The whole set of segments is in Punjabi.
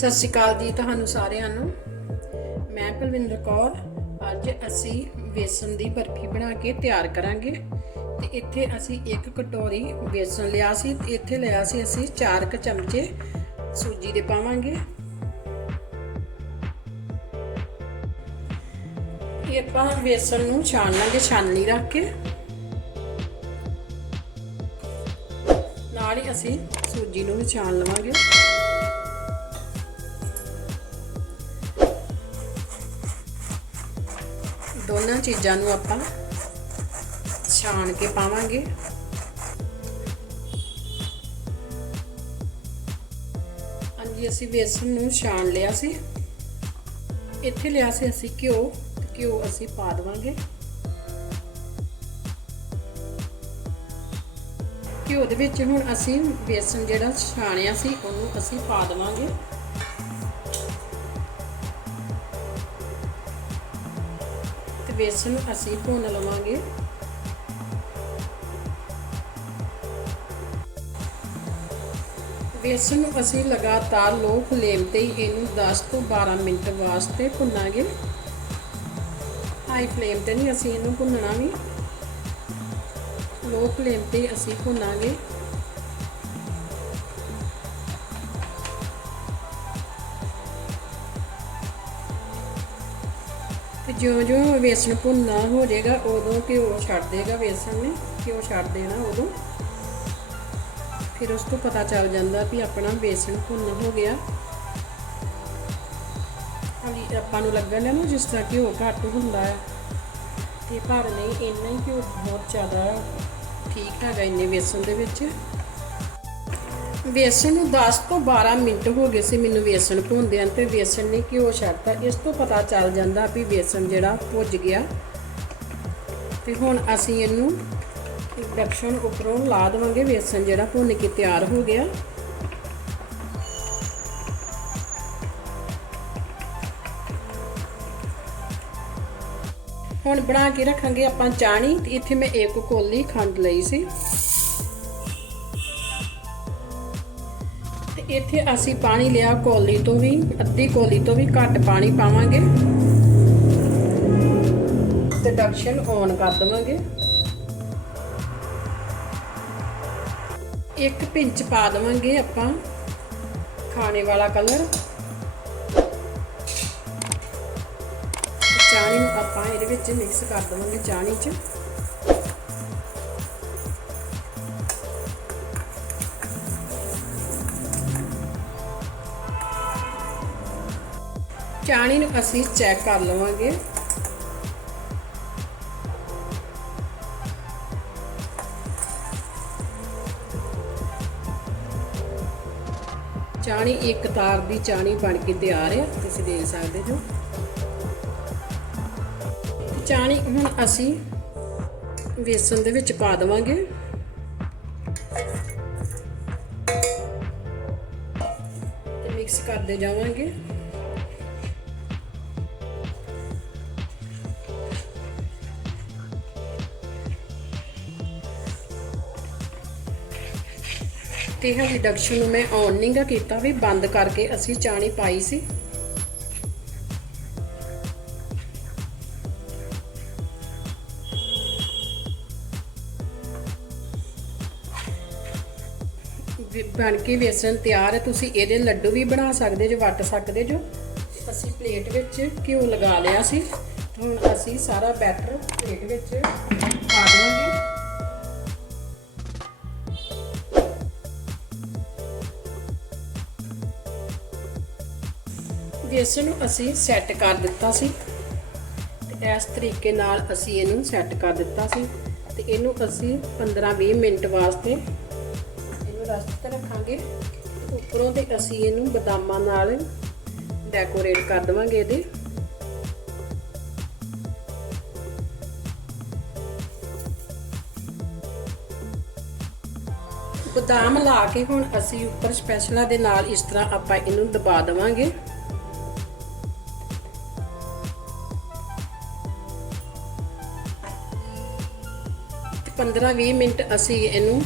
ਸਤਿ ਸ਼੍ਰੀ ਅਕਾਲ ਜੀ ਤੁਹਾਨੂੰ ਸਾਰਿਆਂ ਨੂੰ। ਮੈਂ ਪਲਵਿੰਦਰ ਕੌਰ, ਅੱਜ ਅਸੀਂ ਵੇਸਣ ਦੀ ਬਰਫੀ ਬਣਾ ਕੇ ਤਿਆਰ ਕਰਾਂਗੇ ਤੇ ਇੱਥੇ ਅਸੀਂ ਇੱਕ ਕਟੋਰੀ ਵੇਸਣ ਲਿਆ ਸੀ ਤੇ ਇੱਥੇ ਲਿਆ ਸੀ ਅਸੀਂ 4 ਕ ਚਮਚੇ ਸੂਜੀ ਦੇ ਪਾਵਾਂਗੇ। ਇਹ ਆਪਾਂ ਵੇਸਣ ਨੂੰ ਛਾਣ ਲਾਂਗੇ ਛਾਨਣੀ ਰੱਖ ਕੇ। ਨਾਲ ਹੀ ਅਸੀਂ ਸੂਜੀ ਨੂੰ ਵੀ ਛਾਣ ਲਵਾਂਗੇ। ਦੋਨਾਂ ਚੀਜ਼ਾਂ ਨੂੰ ਆਪਾਂ ਛਾਣ ਕੇ ਪਾਵਾਂਗੇ। ਹਾਂਜੀ, ਅਸੀਂ ਬੇਸਨ ਨੂੰ ਛਾਣ ਲਿਆ ਸੀ। ਇੱਥੇ ਲਿਆ ਸੀ ਅਸੀਂ ਘਿਓ ਤੇ ਘਿਓ ਅਸੀਂ ਪਾ ਦੇਵਾਂਗੇ। ਘਿਓ ਦੇ ਵਿੱਚ ਹੁਣ ਅਸੀਂ ਬੇਸਨ ਜਿਹੜਾ ਛਾਣਿਆ ਸੀ, ਉਹਨੂੰ ਅਸੀਂ ਪਾ ਦੇਵਾਂਗੇ। ਬੇਸਨ ਅਸੀਂ ਭੁੰਨ ਲਵਾਂਗੇ। ਬੇਸਨ ਨੂੰ ਅਸੀਂ ਲਗਾਤਾਰ ਲੋ ਫਲੇਮ ਤੇ ਹੀ ਇਹਨੂੰ 10 ਤੋਂ 12 ਮਿੰਟ ਵਾਸਤੇ ਭੁੰਨਾਂਗੇ। ਹਾਈ ਫਲੇਮ ਤੇ ਨਹੀਂ ਅਸੀਂ ਇਹਨੂੰ ਭੁੰਨਣਾ ਵੀ। ਲੋ ਫਲੇਮ ਤੇ ਅਸੀਂ ਭੁੰਨਾਂਗੇ। ਤੇ ਜਿਉਂ ਜਿਉਂ ਵੇਸਣ ਭੁੰਨਾ ਹੋ ਜਾਏਗਾ, ਉਦੋਂ ਘਿਓ ਛੱਡ ਦੇਗਾ ਵੇਸਣ ਨੇ ਘਿਓ ਛੱਡ ਦੇਣਾ ਉਦੋਂ। ਫਿਰ ਉਸ ਤੋਂ ਪਤਾ ਚੱਲ ਜਾਂਦਾ ਵੀ ਆਪਣਾ ਵੇਸਣ ਭੁੰਨ ਹੋ ਗਿਆ। ਹਾਲੀ ਆਪਾਂ ਨੂੰ ਲੱਗਣ ਡਿਆ ਨਾ ਜਿਸ ਤਰ੍ਹਾਂ ਘਿਓ ਘੱਟ ਹੁੰਦਾ ਹੈ। ਤੇ ਪਰ ਨਹੀਂ, ਇੰਨਾ ਹੀ ਘਿਓ ਬਹੁਤ ਜ਼ਿਆਦਾ ਠੀਕ ਹੈਗਾ ਇੰਨੇ ਵੇਸਣ ਦੇ ਵਿੱਚ। ਵੇਸਣ ਨੂੰ 10 ਤੋਂ 12 ਮਿੰਟ ਹੋ ਗਏ ਸੀ ਮੈਨੂੰ ਵੇਸਣ ਭੁੰਨਦਿਆਂ ਤੇ ਵੇਸਣ ਨੇ ਘਿਓ ਛੱਡਤਾ। ਇਸ ਤੋਂ ਪਤਾ ਚੱਲ ਜਾਂਦਾ ਵੀ ਵੇਸਣ ਜਿਹੜਾ ਭੁੱਜ ਗਿਆ। ਤੇ ਹੁਣ ਅਸੀਂ ਇਹਨੂੰ ਇੰਡਕਸ਼ਨ ਉੱਪਰੋਂ ਲਾ ਦੇਵਾਂਗੇ। ਵੇਸਣ ਜਿਹੜਾ ਭੁੰਨ ਕੇ ਤਿਆਰ ਹੋ ਗਿਆ। ਹੁਣ ਬਣਾ ਕੇ ਰੱਖਾਂਗੇ ਆਪਾਂ ਚਾਣੀ ਇੱਥੇ ਮੈਂ ਇੱਕ ਕੋਲੀ ਖੰਡ ਲਈ ਸੀ। ਇੱਥੇ ਅਸੀਂ ਪਾਣੀ ਲਿਆ ਕੋਲੀ ਤੋਂ ਵੀ, ਅੱਧੀ ਕੋਲੀ ਤੋਂ ਵੀ ਘੱਟ ਪਾਣੀ ਪਾਵਾਂਗੇ। ਤੇ ਡਕਸ਼ਨ ਔਨ ਕਰ ਦਵਾਂਗੇ। ਇੱਕ ਪਿੰਚ ਪਾ ਦਵਾਂਗੇ ਆਪਾਂ, ਖਾਣੇ ਵਾਲਾ ਕਲਰ ਚਾਣੀ ਨੂੰ ਆਪਾਂ ਇਹਦੇ ਵਿੱਚ ਮਿਕਸ ਕਰ ਦਵਾਂਗੇ ਚਾਣੀ 'ਚ ਚਾਣੀ ਨੂੰ ਅਸੀਂ ਚੈੱਕ ਕਰ ਲਵਾਂਗੇ। ਚਾਣੀ ਇੱਕ ਤਾਰ ਦੀ ਚਾਣੀ ਬਣ ਕੇ ਤਿਆਰ ਹੈ, ਤੁਸੀਂ ਦੇਖ ਸਕਦੇ ਹੋ। ਚਾਣੀ ਹੁਣ ਅਸੀਂ ਵੇਸਣ ਦੇ ਵਿੱਚ ਪਾ ਦੇਵਾਂਗੇ। ਤੇ ਮਿਕਸ ਕਰਦੇ ਜਾਵਾਂਗੇ। ਤੇ ਇਹ ਰਿਡਕਸ਼ਨ ਨੂੰ ਮੈਂ ਔਨ ਨਹੀਂਗਾ ਕੀਤਾ ਵੀ ਬੰਦ ਕਰਕੇ ਅਸੀਂ ਚਾਣੀ ਪਾਈ ਸੀ। ਬਣ ਕੇ ਵੇਸਣ ਤਿਆਰ ਹੈ। ਤੁਸੀਂ ਇਹਦੇ ਲੱਡੂ ਵੀ ਬਣਾ ਸਕਦੇ ਜੋ, ਵੱਟ ਸਕਦੇ ਜੋ। ਅਸੀਂ ਪਲੇਟ ਵਿੱਚ ਘਿਓ ਲਗਾ ਲਿਆ ਸੀ। ਹੁਣ ਅਸੀਂ ਸਾਰਾ ਬੈਟਰ ਪਲੇਟ ਵਿੱਚ ਪਾ ਦੇਵਾਂਗੇ। ਵੇਸਣ ਨੂੰ ਅਸੀਂ ਸੈੱਟ ਕਰ ਦਿੱਤਾ ਸੀ। ਤੇ ਇਸ ਤਰੀਕੇ ਨਾਲ ਅਸੀਂ ਇਹਨੂੰ ਸੈੱਟ ਕਰ ਦਿੱਤਾ ਸੀ। ਤੇ ਇਹਨੂੰ ਅਸੀਂ 15-20 ਮਿੰਟ ਵਾਸਤੇ ਇਹਨੂੰ ਰੈਸਟ ਤੇ ਰੱਖਾਂਗੇ। ਉੱਪਰੋਂ ਤੇ ਅਸੀਂ ਇਹਨੂੰ ਬਦਾਮਾਂ ਨਾਲ ਡੈਕੋਰੇਟ ਕਰ ਦਵਾਂਗੇ ਇਹਦੇ। ਬਦਾਮ ਲਾ ਕੇ ਹੁਣ ਅਸੀਂ ਉੱਪਰ ਸਪੈਸ਼ਲਾਂ ਦੇ ਨਾਲ ਇਸ ਤਰ੍ਹਾਂ ਆਪਾਂ ਇਹਨੂੰ ਦਬਾ ਦਵਾਂਗੇ। 15-20 ਮਿੰਟ ਅਸੀਂ ਇਹਨੂੰ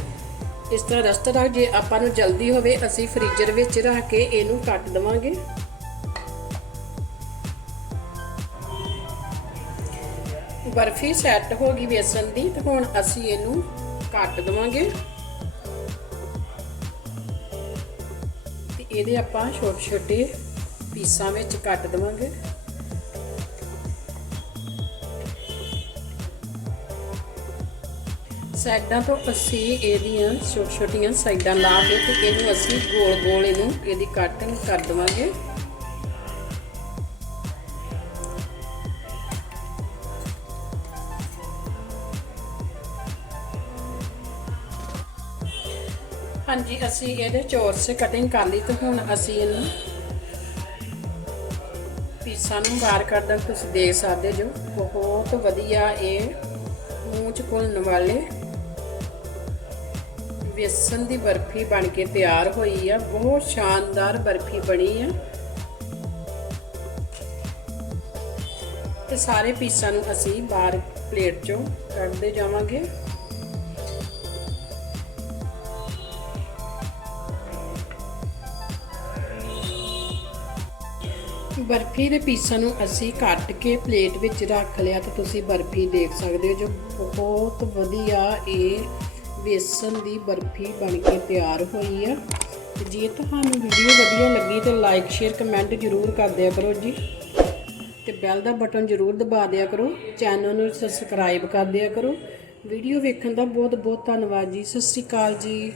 ਇਸ ਤਰ੍ਹਾਂ ਰਸਤ ਰੱਖ ਜੇ ਆਪਾਂ ਨੂੰ ਜਲਦੀ ਹੋਵੇ, ਅਸੀਂ ਫ੍ਰੀਜ਼ਰ ਵਿੱਚ ਰੱਖ ਕੇ ਇਹਨੂੰ ਕੱਟ ਦਵਾਂਗੇ। ਬਰਫੀ ਸੈੱਟ ਹੋ ਗਈ ਵੇਸਣ ਦੀ, ਤੇ ਹੁਣ ਅਸੀਂ ਇਹਨੂੰ ਕੱਟ ਦਵਾਂਗੇ। ਤੇ ਇਹਦੇ ਆਪਾਂ ਛੋਟੇ ਛੋਟੇ ਪੀਸਾਂ ਵਿੱਚ ਕੱਟ ਦਵਾਂਗੇ। ਸਾਈਡਾਂ ਤੋਂ ਅਸੀਂ ਇਹਦੀਆਂ ਛੋਟੀਆਂ ਛੋਟੀਆਂ ਸਾਈਡਾਂ ਲਾ ਕੇ ਤੇ ਇਹਨੂੰ ਅਸੀਂ ਗੋਲ ਗੋਲ ਇਹਨੂੰ ਇਹਦੀ ਕਟਿੰਗ ਕਰ ਦਵਾਂਗੇ। ਹਾਂਜੀ, ਅਸੀਂ ਇਹਦੇ ਚੌਰਸ ਕਟਿੰਗ ਕਰ ਲਈ ਤੇ ਹੁਣ ਅਸੀਂ ਇਹਨੂੰ ਪੀਸਾਂ ਨੂੰ ਬਾਹਰ ਕੱਢਣ ਤੁਸੀਂ ਦੇਖ ਸਕਦੇ ਜੋ, ਬਹੁਤ ਵਧੀਆ ਇਹ ਮੂੰਹ ਚ ਘੁਲਣ ਵਾਲੇ ਵੇਸਣ ਦੀ ਬਰਫੀ ਬਣ ਕੇ ਤਿਆਰ ਹੋਈ ਆ। ਬਹੁਤ ਸ਼ਾਨਦਾਰ ਬਰਫੀ ਬਣੀ ਆ। ਤੇ ਸਾਰੇ ਪੀਸਾਂ ਨੂੰ ਅਸੀਂ ਬਾਹਰ ਪਲੇਟ ਚੋਂ ਕੱਢਦੇ ਜਾਵਾਂਗੇ। ਬਰਫੀ ਦੇ ਪੀਸਾਂ ਨੂੰ ਅਸੀਂ ਕੱਟ ਕੇ ਪਲੇਟ ਵਿੱਚ ਰੱਖ ਲਿਆ ਤੇ ਤੁਸੀਂ ਬਰਫੀ ਦੇਖ ਸਕਦੇ ਹੋ ਜੋ ਬਹੁਤ ਵਧੀਆ ਇਹ ਵੇਸਣ ਦੀ ਬਰਫੀ ਬਣ ਕੇ ਤਿਆਰ ਹੋਈ ਆ। ਤੇ ਜੇ ਤੁਹਾਨੂੰ ਵੀਡੀਓ ਵਧੀਆ ਲੱਗੀ ਤੇ ਲਾਈਕ ਸ਼ੇਅਰ ਕਮੈਂਟ ਜ਼ਰੂਰ ਕਰ ਦਿਆ ਕਰੋ ਜੀ। ਤੇ ਬੈਲ ਦਾ ਬਟਨ ਜ਼ਰੂਰ ਦਬਾ ਦਿਆ ਕਰੋ। ਚੈਨਲ ਨੂੰ ਸਬਸਕ੍ਰਾਈਬ ਕਰ ਦਿਆ ਕਰੋ। ਵੀਡੀਓ ਵੇਖਣ ਦਾ ਬਹੁਤ ਬਹੁਤ ਧੰਨਵਾਦ ਜੀ। ਸਤਿ ਸ਼੍ਰੀ ਅਕਾਲ ਜੀ।